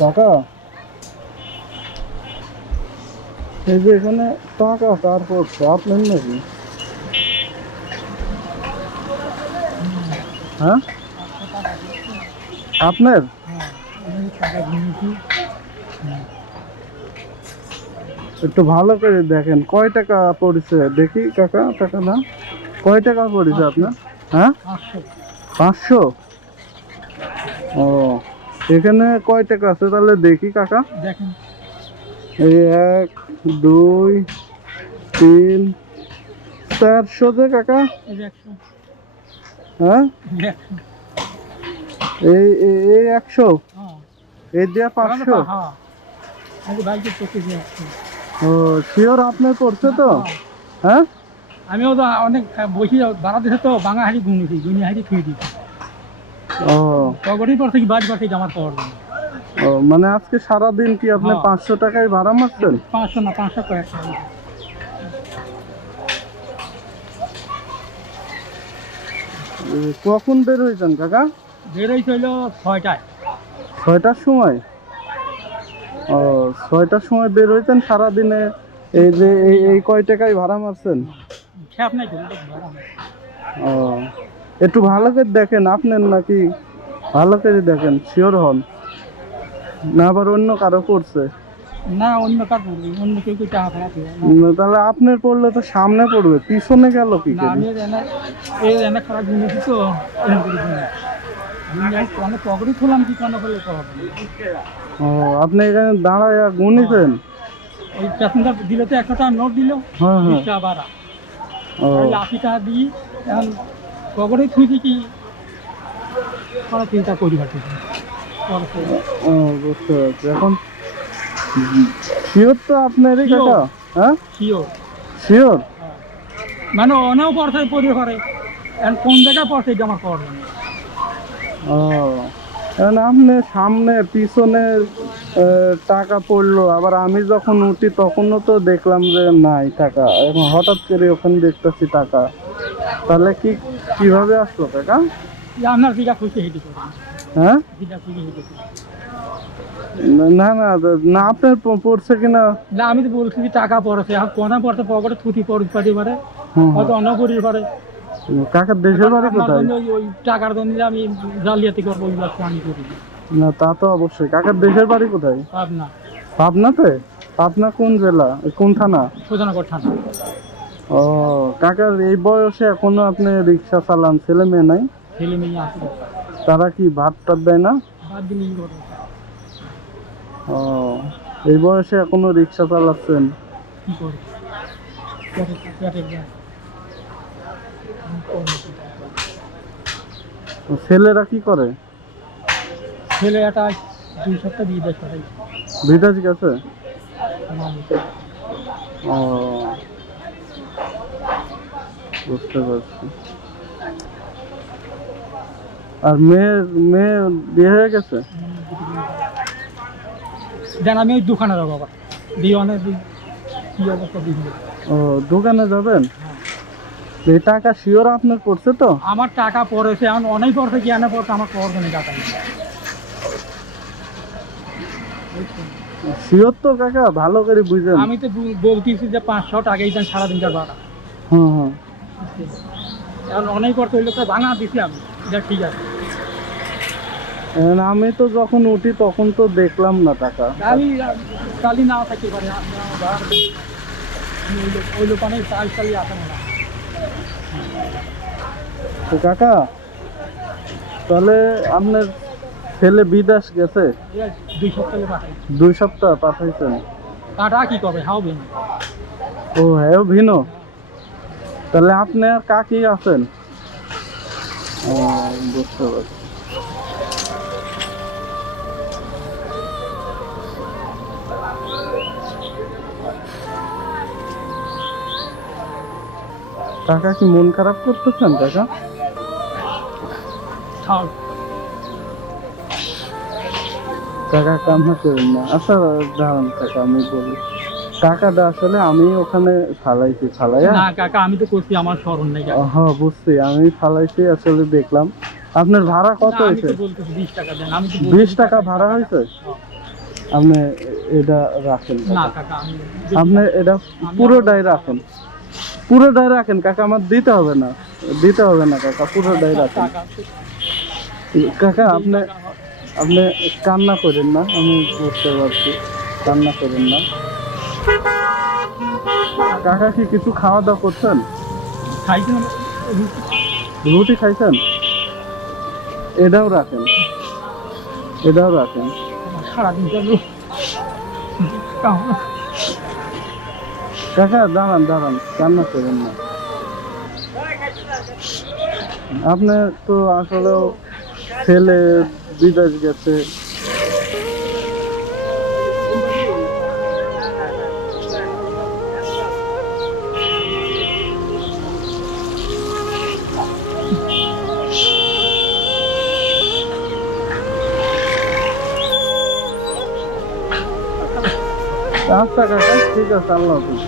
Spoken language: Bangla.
টাকা? এই যে এখানে টাকা কার করছে আপনার নাকি? হ্যাঁ? আপনার? একটু ভালো করে দেখেন কয় টাকা পড়েছে? দেখি কাকা টাকা না? কয় টাকা পড়েছে আপনার? হ্যাঁ? পাঁচশো? ও এখানে কয় টাকা আছে তাহলে দেখি কাকা। দেখেন। এই এক দুই তিন চারশো যে কাকা। হ্যাঁ? এই এই- একশো? হ্যাঁ। এই দিয়ে পাঁচশো? হ্যাঁ। ও শিওর আপনার পড়ছে তো? হ্যাঁ। আমিও তো অনেক বসি বাংলাদেশে তো বাঙা হাড়ি গুনেছি গুনি হাড়ি খেয়ে দিচ্ছি ও। পকেটের পর থেকে বাজ বাড়তে আমার পাওয়ার জন্য ও মানে আজকে সারাদিন কি আপনি হ্যাঁ। পাঁচশো টাকায় ভাড়া মারছেন? পাঁচশো না পাঁচশো কয়েকশো কখন বের হয়েছেন কাকা? বেরোই চইল ছয়টায়। ছয়টার সময়? ও ছয়টার সময় বের হয়েছেন সারাদিনে? এই যে এই কয় টাকায় ভাড়া মারছেন? ও একটু ভালো করে দেখেন আপনার নাকি ভালো করে দেখেন শিওর হন। না আবার অন্য কারও করছে? না অন্য কার পড়বে অন্য কেউ কেউ টাকা। তাহলে আপনার পড়লে তো সামনে পড়বে পিছনে গেল কি না করে? আমি এই খারাপ তো পকেটে খুললাম কি কোনো তো হবে ও আপনি এখানে দাঁড়ায় গুনেছেন? ওই প্যাসেঞ্জার দিলে তো একশো টাকা নোট দিল হ্যাঁ হ্যাঁ। বিশ ও। আশি টাকা দিই এখন পকেটে থুই কি কোনো চিন্তা করি পারতেছি ও বুঝতে পারছি। এখন শিওর তো আপনারই. কাকা হ্যাঁ? শিওর। শিওর? মানে অনেও পড়ছে পড়ে করে এখন কোন জায়গায় পড়ছে এটা আমার খবর ও এখন আপনি সামনে পিছনে টাকা পড়ল আবার আমি যখন উঠি তখনও তো দেখলাম যে নাই টাকা। এখন হঠাৎ করে ওখানে দেখতেছি টাকা। তাহলে কি কীভাবে আসলো টাকা আপনার খুশি হেঁটে হ্যাঁ? খুশি হেঁটে না না না আপনার পড়ছে কিনা না? আমি তো বলছি টাকা পড়েছে। এখন কোনা পড়ছে পকেটে থুতি পড়তে পারে। পারে। হয়তো অন্য পারে। কাকার দেশের বাড়ি কোথায়? ওই- টাকার জন্য আমি জালিয়াতি করব ওই ব্যবসা আমি করি। না। না তা তো অবশ্যই। কাকার দেশের বাড়ি কোথায়? পাবনা। পাবনাতে? পাবনা কোন জেলা? কোন থানা? সোজানগর থানা। ও কাকার এই বয়সে এখনও আপনি রিক্সা চালান ছেলে মেয়ে নাই? ছেলে মেয়ে আসবে তারা কি ভাত টাত দেয় না? ও এই বয়সে এখনও রিক্সা চালাচ্ছেন? ছেলেরা কি করে? ছেলে একটা দুই সপ্তাহ দিয়ে দেয় সবাই বিদেশ গেছে। ও বুঝতে পারছি। আর মেয়ে মেয়ে বিয়ে হয়ে গেছে? দেন আমি ওই দোকানে যাব আবার। দিয়ে অনেক দিন কি অবস্থা দিয়ে ও দোকানে যাবেন? এই টাকা শিওর আপনার করছে তো? আমার টাকা পড়েছে এখন অনেক পড়ছে কি আনা পড়ছে আমার পড়বে না টাকা শিওর তো কাকা ভালো করে বুঝেন। আমি তো বল- বলতেছি যে পাঁচশো টাকাই দেন সারাদিনকার ভাড়া হুম হুম। এখন অনেক পড়ছে ওই লোকটা ভাঙা দিছি আমি। এটা ঠিক আছে। আমি তো যখন উঠি তখন তো দেখলাম না টাকা। আমি কালি না থাকতে পারে ওই লোক চাল চালিয়ে আসেন না। তো কাকা তাহলে আপনার ছেলে বিদেশ গেছে? দুই সপ্তাহে পাঠাই দুই সপ্তাহ পাঠাইছেন? কাটা কি করবে? হাওবে না ও হ্যাঁ ভিনো তাহলে আপনি আর কাকি আছেন? বুঝতে পারছি। কাকা কি মন খারাপ করতেছেন কাকা? টাকা কামনা করেন না। আচ্ছা দাঁড়ান কাকা আমি বলি। টাকাটা আসলে আমি ওখানে ফালাইছি ফালাইয়া? না কাকা আমি তো করছি আমার স্মরণ নেই হ্যাঁ বুঝছি আমি ফালাইছি আসলে দেখলাম। আপনার ভাড়া কত হয়েছে? তো বলতেছি বিশ টাকা দেন আমি তো বিশ টাকা ভাড়া হয়েছে? আপনি এটা রাখেন না কাকা। কাকা আপনি এটা পুরোটাই রাখেন। পুরোটাই রাখেন কাকা আমার দিতে হবে না। দিতে হবে না কাকা পুরোটাই রাখেন। কাকা আপনি আপনি কান্না করেন না আমি বুঝতে পারছি। কান্না করেন না। কাকা কি কিছু খাওয়া দাওয়া করছেন? রুটি খাইছেন? এটাও রাখেন। এটাও রাখেন। সারাদিন কাকা দাঁড়ান দাঁড়ান কান্না করেন না। আপনার তো আসলেও ছেলে বিদেশ গেছে। আচ্ছা কাকা ঠিক আছে আল্লাহ হাফিজ।